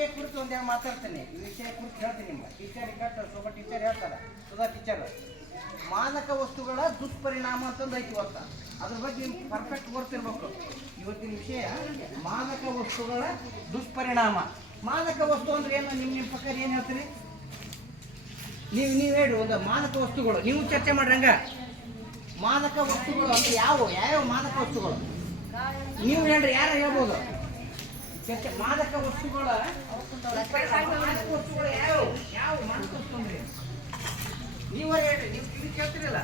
ವಿಷಯ ಕುರಿತು ಒಂದೇನು ಮಾತಾಡ್ತೇನೆ. ಈ ವಿಷಯ ಕುರಿತು ಹೇಳ್ತೀನಿ. ನಿಮ್ಗೆ ಟೀಚರ್ ಸ್ವಲ್ಪ ಟೀಚರ್ ಹೇಳ್ತಾರೆ, ಸುಧಾ ಟೀಚರ್. ಮಾದಕ ವಸ್ತುಗಳ ದುಷ್ಪರಿಣಾಮ ಅಂತಂದು ಐತಿ ಇವತ್ತು. ಅದ್ರ ಬಗ್ಗೆ ನಿಮ್ಗೆ ಪರ್ಫೆಕ್ಟ್ ಗೊತ್ತಿರ್ಬೇಕು. ಇವತ್ತಿನ ವಿಷಯ ಮಾದಕ ವಸ್ತುಗಳ ದುಷ್ಪರಿಣಾಮ. ಮಾದಕ ವಸ್ತು ಅಂದ್ರೆ ಏನು? ನಿಮ್ಮ ಪ್ರಕಾರ ಏನು ಹೇಳ್ತೀರಿ? ನೀವು ಹೇಳಿ. ಒಂದು ಮಾದಕ ವಸ್ತುಗಳು ನೀವು ಚರ್ಚೆ ಮಾಡ್ರಿ. ಹಂಗ ಮಾದಕ ವಸ್ತುಗಳು ಅಂದ್ರೆ ಯಾವ್ಯಾವ ಮಾದಕ ವಸ್ತುಗಳು ನೀವು ಹೇಳ್ರಿ. ಯಾರು ಹೇಳ್ಬೋದು? ಮಾದಕ ವಸ್ತುಗಳ ಯಾವ ಮಾದಕ ವಸ್ತು ಅಂದ್ರೆ ನೀವ ಹೇಳ್ರಿ. ನೀವು ಕಿವಿ ಕೇಳ್ತಿರಲ್ಲ.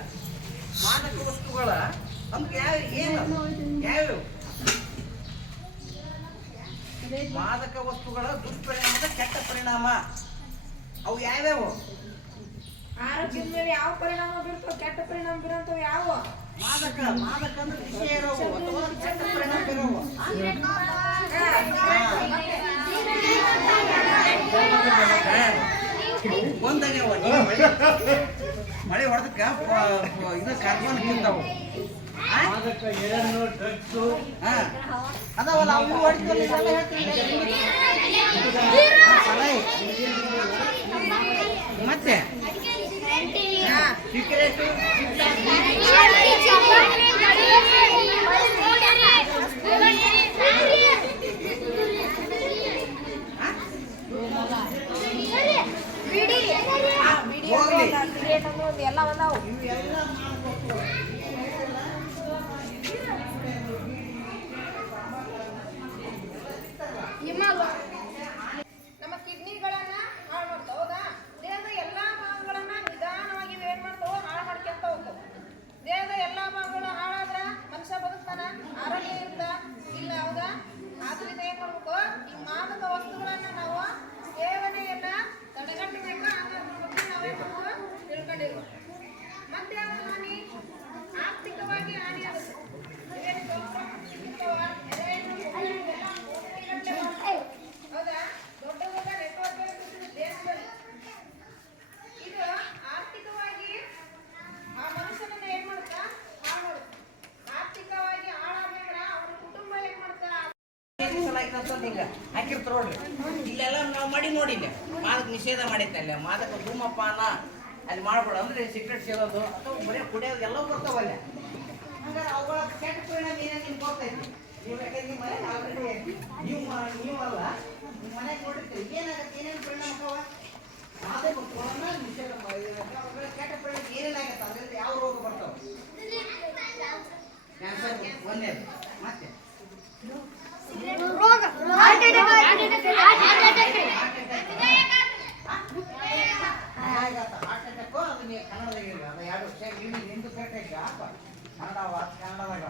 ಮಾದಕ ವಸ್ತುಗಳ ಅಂದ್ರೆ ಯಾವ್ಯಾವ ಮಾದಕ ವಸ್ತುಗಳ ದುಷ್ಪರಿಣಾಮದ ಕೆಟ್ಟ ಪರಿಣಾಮ ಅವು ಯಾವ್ಯಾವು? ಆರೋಗ್ಯದ ಮೇಲೆ ಯಾವ ಪರಿಣಾಮ ಬೀರ್ತವೆ? ಕೆಟ್ಟ ಪರಿಣಾಮ ಬೀರಂತವು ಯಾವ? ಮಾದಕ ಅಂದ್ರೆ ವಿಷಯ ಇರೋವು ಅಥವಾ ಕೆಟ್ಟ ಪರಿಣಾಮ ಬೀರೋವು. ಬಂದಾಗ್ಯಾವ. ಮಳೆ ಹೊಡೆದಕ್ಕ ಇದು ಕಾರ್ಬನ್ ತಿಂತಾವು ಅದಾವಲ್ಲ. ಅವು ಮತ್ತೆ ಸಿಗರೇಟ್ ಎಲ್ಲ ಬಂದಾವು. ನಮ್ಮ ಕಿಡ್ನಿಗಳನ್ನ ಹಾಳು ಮಾಡ್ತಾವ. ಹೌದಾ? ದೇಹದ ಎಲ್ಲಾ ಭಾಗಗಳನ್ನ ನಿಧಾನವಾಗಿ ಏನ್ ಮಾಡ್ತಾವ? ಹಾಳು ಮಾಡ್ಕೊಂತ ಹೋಗ್ತಾವ. ದೇಹದ ಎಲ್ಲಾ ಭಾಗಗಳು ಹಾಳಾದ್ರ ಮನುಷ್ಯ ಬದುಕ್ತಾನ? ಆರೋಗ್ಯ ಇರುತ್ತ? ಇಲ್ಲ. ಹೌದಾ? ಆದ್ರಿಂದ ಏನ್ ಮಾಡ್ಬೇಕು? ಈ ಮಾದಕ ವಸ್ತುಗಳನ್ನ ನಾವು ಸೇವನೆಯನ್ನ ತಡೆಗಟ್ಟಬೇಕು. ಅನ್ನೋದ್ರ ಬಗ್ಗೆ ನಾವೇನ್ ತಿಳ್ಕೊಂಡಿರ್ಬೇಕು. ಮತ್ತೆ ಯಾವ ಹಾನಿ? ಆರ್ಥಿಕವಾಗಿ ಹಾನಿ ಆಗುತ್ತೆ. ಹೌದಾ? ದೊಡ್ಡ ದೊಡ್ಡ ನೆಟ್ವರ್ಕ್ ದೇಶದಲ್ಲಿ ಇದು ಆರ್ಥಿಕವಾಗಿ ಆ ಮನುಷ್ಯನನ್ನ ಏನ್ ಮಾಡ್ತಾ? ಹಾಳು ಮಾಡುತ್ತೆ. ಆರ್ಥಿಕವಾಗಿ ಹಾಳಾದ್ರೆ ಅವನ ಕುಟುಂಬ ಏನ್ ಮಾಡ್ತಾ? ಈಗ ಹಾಕಿರ್ತಾರ ನೋಡ್ರಿ. ಇಲ್ಲೆಲ್ಲ ನಾವು ಮಾಡಿ ನೋಡಿಲ್ಲ. ಮಾದಕ ನಿಷೇಧ ಮಾಡೈತೆ. ಅಲ್ಲ ಮಾದಕ ಧೂಮಪಾನ ಅಲ್ಲಿ ಮಾಡ್ಬೇಡ ಅಂದ್ರೆ ಸಿಗರೇಟ್ ಸೇರೋದು ಅಥವಾ ಬರೀ ಕುಡಿಯೋದು ಎಲ್ಲವೂ ಬರ್ತಾವಲ್ಲ. ಹಂಗಾರೆ ಅವುಗಳ ಕೆಟ್ಟ ಪರಿಣಾಮ ಏನೇನು ನಿಮ್ಗೆ ಗೊತ್ತೈತಿ. ನೀವು ಯಾಕಂದ್ರೆ ನಿಮ್ಮ ಮನೆ ಆಲ್ರೆಡಿ ನೀವಲ್ಲ ನಿಮ್ಮ ಮನೆಗೆ ನೋಡಿರ್ತೀರಿ. ಏನಾಗುತ್ತೆ? ಏನೇನು ಪರಿಣಾಮ ಮಾದಕ ವಸ್ತುಗಳನ್ನ ನಿಷೇಧ ಮಾಡಿದ್ರೆ ಕೆಟ್ಟ ಪರಿಣಾಮ ಏನೇನಾಗತ್ತೆ? ಅದರಿಂದ ಯಾವ ರೋಗ ಬರ್ತಾವೆ? ಕ್ಯಾನ್ಸರ್ ಒಂದೇದು. ಮತ್ತೆ ಹಾರ್ಟ್ ಅಟ್ಯಾಕು. ಅದು ನೀವು ಕನ್ನಡದಾಗ ಅದ ಎರಡು ನಿಂದು ಕರೆಕ್ಟ್ ಕನ್ನಡದಾಗ